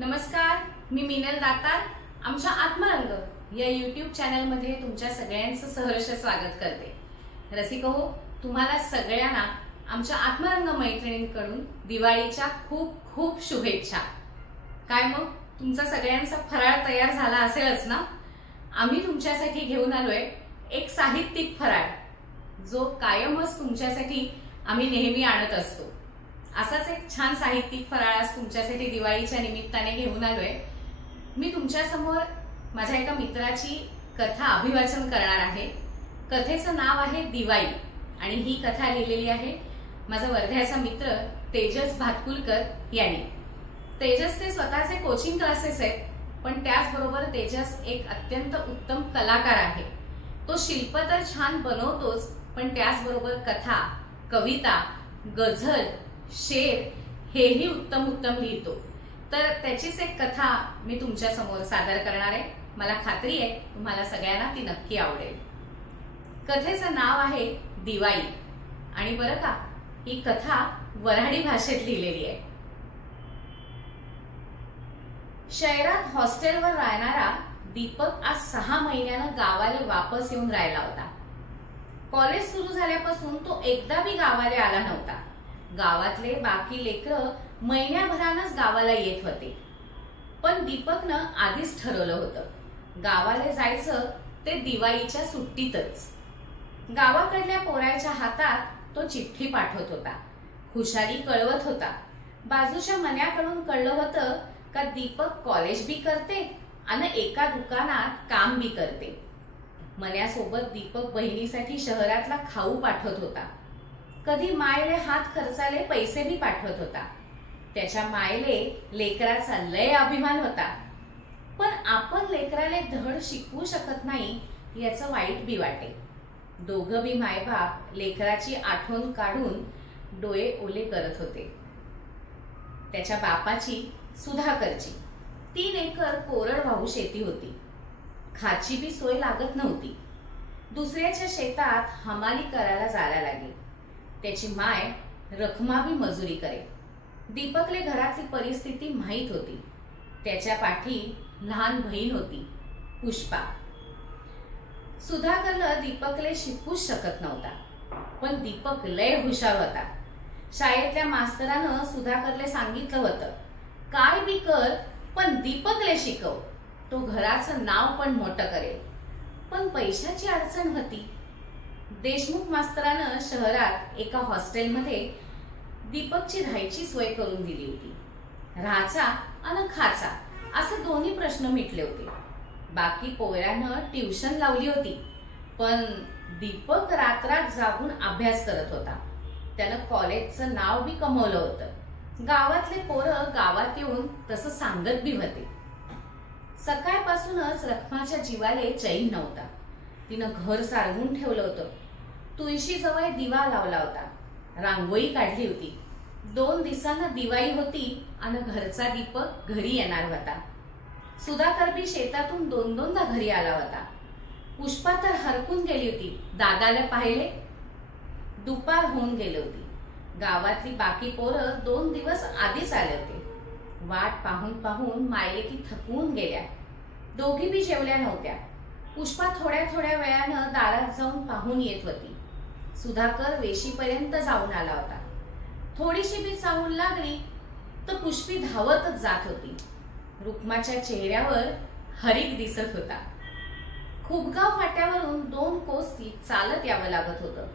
नमस्कार, मी मीनल दातार आमच्या आत्मरंग या यूट्यूब चॅनलमध्ये तुमच्या सगळ्यांचं सहर्ष स्वागत करते। रसिको, तुम्हाला सगळ्यांना आमच्या आत्मरंग मैत्रिणींकडून दिवाळीच्या खूप खूप शुभेच्छा। काय मग तुमचा सगळ्यांचा फराळ तयार झाला असेलच ना? आम्ही तुमच्यासाठी घेऊन आलोय एक साहित्यिक फराळ, जो कायमच तुमच्यासाठी आम्ही नेहमी आणत असतो। असाच एक छान साहित्यिक फराळ आज तुमच्यासाठी दिवाळीच्या निमित्ताने घेऊन आलोय। मी तुमच्या समोर माझ्या एका मित्राची कथा अभिवाचन करणार आहे। कथेचं नाव आहे दिवाळी आणि ही कथा लिहिलेली आहे माझा वर्ध्याचा मित्र तेजस भातकुलकर यांनी। तेजसचे स्वतःचे कोचिंग क्लासेस आहेत, पण त्याचबरोबर तेजस एक अत्यंत उत्तम कलाकार आहे। तो शिल्प तर छान बनवतोच, पण त्याचबरोबर कथा, कविता, गझल, शेर हेही उत्तम उत्तम लिहितो। तर त्याचीच एक कथा मी तुमच्या समोर सादर करणार आहे। मला खात्री आहे तुम्हाला सगळ्यांना ती नक्की आवडेल। कथेचं नाव आहे दिवाळी आणि बरं का, ही कथा वऱ्हाडी भाषेत लिहिलेली आहे। शहरात हॉस्टेलवर राहणारा दीपक आज 6 महिन्यानं गावाला वापस येऊन राहिला होता। कॉलेज सुरू झाल्यापासून तो एकदा भी गावाला आला नव्हता। गावातले बाकी लेकरं महिन्याभरानच गावाला येत होते, पण दीपकनं आधीच ठरवलं होतं गावाला जायचं ते दिवाळीच्या सुट्टीतच। गावाकडल्या पोराच्या हातात तो चिठ्ठी पाठवत होता, खुशाली कळवत होता। बाजूच्या मन्याकडून कळलं होतं का दीपक कॉलेज बी करते आणि एका दुकानात काम बी करते। मन्यासोबत दीपक बहिणीसाठी शहरातला खाऊ पाठवत होता। कधी मायले हात खर्चाले पैसे बी पाठवत होता। त्याच्या मायले लेकराचा लय अभिमान होता, पण आपण लेकराले धड शिकवू शकत नाही याचं वाईट बी वाटे। दोघं बी मायबाप लेकराची आठवण काढून डोळे ओले करत होते। त्याच्या बापाची सुधाकरची 3 एकर कोरडवाहू शेती होती। खाची बी सोय लागत नव्हती। दुसऱ्याच्या शेतात हमाली करायला जायला लागली। त्याची माय रखमावी मजुरी करे। दीपकले घरातली परिस्थिती माहीत होती। त्याच्या पाठी लहान बहीण होती, पुष्पा। सुधाकरला दीपकले शिकवूच शकत नव्हता, पण दीपक लय हुशार होता। शाळेतल्या मास्तरानं सुधाकरले सांगितलं होतं, काय बी कर पण दीपकले शिकव, तो घराचं नाव पण मोठं करेल। पण पैशाची अडचण होती। देशमुख मास्तरानं शहरात एका हॉस्टेलमध्ये दीपकची राहायची सोय करून दिली होती। राहायचा आणि खाचा असे दोन्ही प्रश्न मिटले होते। बाकी पोरांना ट्युशन लावली होती, पण दीपक रात्रात जागून अभ्यास करत होता। त्यानं कॉलेजचं नाव बी कमवलं होतं। गावातले पोरं गावात येऊन तसं सांगत बी होते। सकाळपासूनच रखमाच्या जीवाले चैन नव्हता। तिनं घर सारवून ठेवलं होतं। तुळशी जवळ दिवा लावला होता, रांगोळी काढली होती। 2 दिवसांना दिवाळी होती आणि घरचा दीपक घरी येणार होता। सुधाकर बी शेतातून 2-2दा घरी आला होता। पुष्पा तर हरकून गेली होती। दादाला पाहिले। दुपार होऊन गेली होती। गावातली बाकी पोरं 2 दिवस आधीच आले होते। वाट पाहून पाहून मायलेकी थकून गेल्या। दोघी बी जेवल्या नव्हत्या। पुष्पा थोड्या थोड्या वेळानं दारात जाऊन पाहून येत होती। सुधाकर वेशीपर्यंत जाऊन आला होता। थोडीशी बी चाहूल लागली तर पुष्पी धावतच जात होती। रुक्माच्या चेहऱ्यावर हरिक दिसत होता। खूपगाव फाट्यावरून 2 कोस चालत यावं लागत होतं।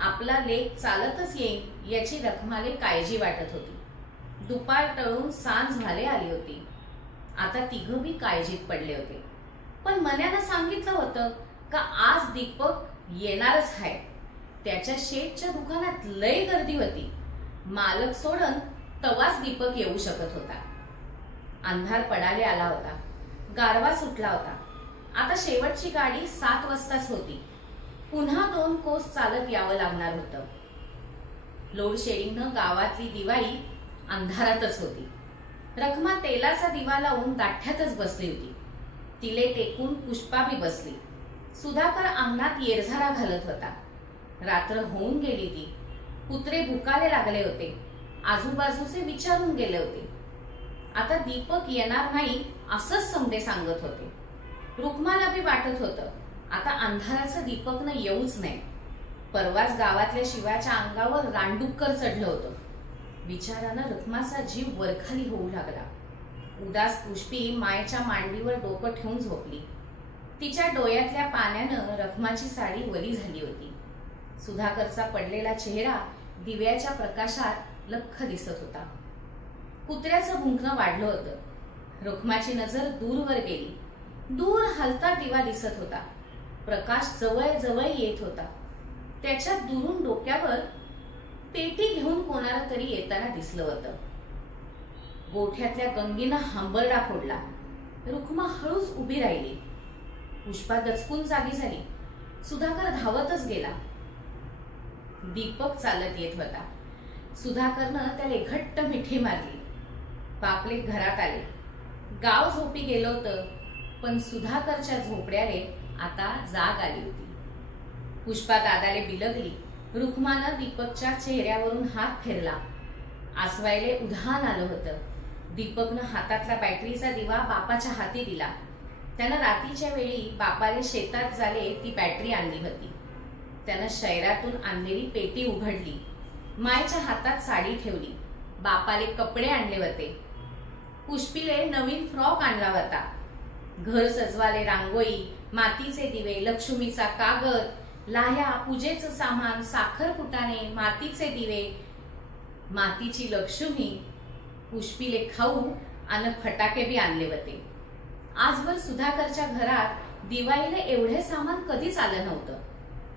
आपला लेक चालतच येईल याची रखमाले काळजी वाटत होती। दुपार टळून सांज झाले आली होती। आता तिघं बी काळजीत पडले होते, पण मन्यानं सांगितलं होतं का आज दीपक येणारच आहे। त्याच्या शेठच्या दुकानात लय गर्दी होती। मालक सोडून तवाच दीपक येऊ शकत होता। अंधार पडाले आला होता। गारवा सुटला होता। आता शेवटची गाडी 7 वाजताच होती। पुन्हा 2 कोस चालत यावं लागणार होतं। लोड शेडिंगनं गावातली दिवाळी अंधारातच होती। रखमा तेलाचा दिवा लावून गाठ्यातच बसली होती। तिले टेकून पुष्पा बी बसली। सुधाकर अंगणात येरझारा घालत होता। रात्र होऊन गेली ती। कुत्रे भुकाले लागले होते। आजूबाजूचे विचारून गेले होते। आता दीपक येणार नाही असंच समजे सांगत होते. रुक्माला बी वाटत होतं आता अंधाराचं दीपकनं येऊच नाही. परवाच गावातल्या शिवाच्या अंगावर रानडुक्कर चढलं होतं. विचारानं रुक्माचा जीव वरखाली होऊ लागला. उदास पुष्पी मायेच्या मांडीवर डोकं ठेवून झोपली. तिच्या डोळ्यातल्या पाण्यानं रखमाची साडी वली झाली होती. सुधाकरचा पडलेला चेहरा दिव्याच्या प्रकाशात लख्ख दिसत होता. कुत्र्याचं भुंकणं वाढलं होतं. रुक्माची नजर दूरवर गेली. दूर हलता दिवा दिसत होता. प्रकाश जवळ जवळ येत होता. त्याच्या दुरून डोक्यावर पेटी घेऊन कोणाला तरी येताना दिसलं होतं. गोठ्यातल्या गंगीनं हंबरडा फोडला. रुक्मा हळूच उभी राहिली. पुष्पा दचकून जागी झाली. सुधाकर धावतच गेला. दीपक चालत येत होता. सुधाकरनं त्याला घट्ट मिठी मारली. बापले घरात आले. गाव झोपी गेलं होतं, पण सुधाकरच्या झोपड्याले आता जाग आली होती. पुष्पा दादाले बिलगली. रुक्मानं दीपकच्या चेहऱ्यावरून हात फिरला. आसवायले उधाण आलं होतं. दीपकनं हातातला बॅटरीचा दिवा बापाच्या हाती दिला. त्यानं रात्रीच्या वेळी बापाले शेतात जाले ती बॅटरी आणली होती. त्यानं शहरातून आणलेली पेटी उघडली. मायच्या हातात साडी ठेवली. बापाले कपडे आणले होते. पुष्पीले नवीन फ्रॉक आणला होता. घर सजवाले रांगोळी, मातीचे दिवे, लक्ष्मीचा कागद, लाह्या, पूजेचं सामान, साखर फुटाणे, मातीचे दिवे, मातीची लक्ष्मी. पुष्पीले खाऊ आणि फटाके बी आणले होते. आजवर सुधाकरच्या घरात दिवाळीला एवढे सामान कधीच आलं नव्हतं.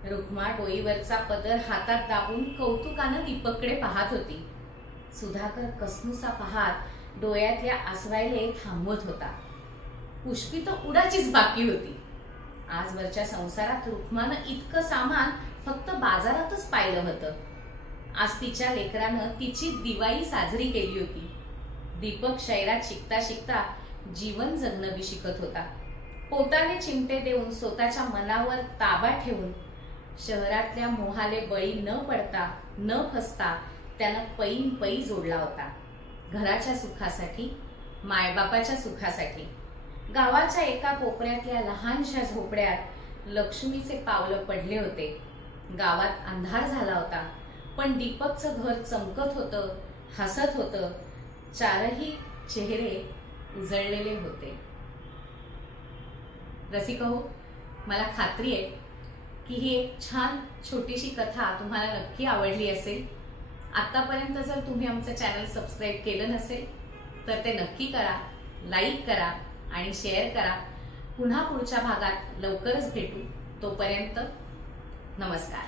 रुक्मा डोईवरचा पदर हातात दाबून कौतुकानं दीपककडे पाहत होती. सुधाकर कसनुसा पाहत डोळ्यातल्या आसवायले थांबवत होता. पुष्पी तर उडाचीच बाकी होती. आजवरच्या संसारात रुक्मानं इतकं सामान फक्त बाजारातच पाहिलं होतं. आज तिच्या लेकरानं तिची दिवाळी साजरी केली होती. दीपक शहरात शिकता शिकता जीवन जगणं बी शिकत होता. पोटाने चिमटे देऊन स्वतःच्या मनावर ताबा ठेवून शहरातल्या मोहाले बळी न पडता न फसता त्यानं पैन पै जोडला होता. घराच्या सुखासाठी, मायबापाच्या सुखासाठी. गावाच्या एका कोपऱ्यातल्या लहानशा झोपड्यात लक्ष्मीचे पावलं पडले होते. गावात अंधार झाला होता, पण दीपकचं घर चमकत होतं, हसत होतं. चारही चेहरे उजळलेले होते. रसिको, मला खात्री आहे की ही एक छान छोटीशी कथा तुम्हाला नक्की आवडली असेल. आतापर्यंत जर तुम्ही आमचं चॅनल सबस्क्राईब केलं नसेल तर ते नक्की करा, लाईक करा आणि शेअर करा. पुन्हा पुढच्या भागात लवकरच भेटू. तोपर्यंत नमस्कार.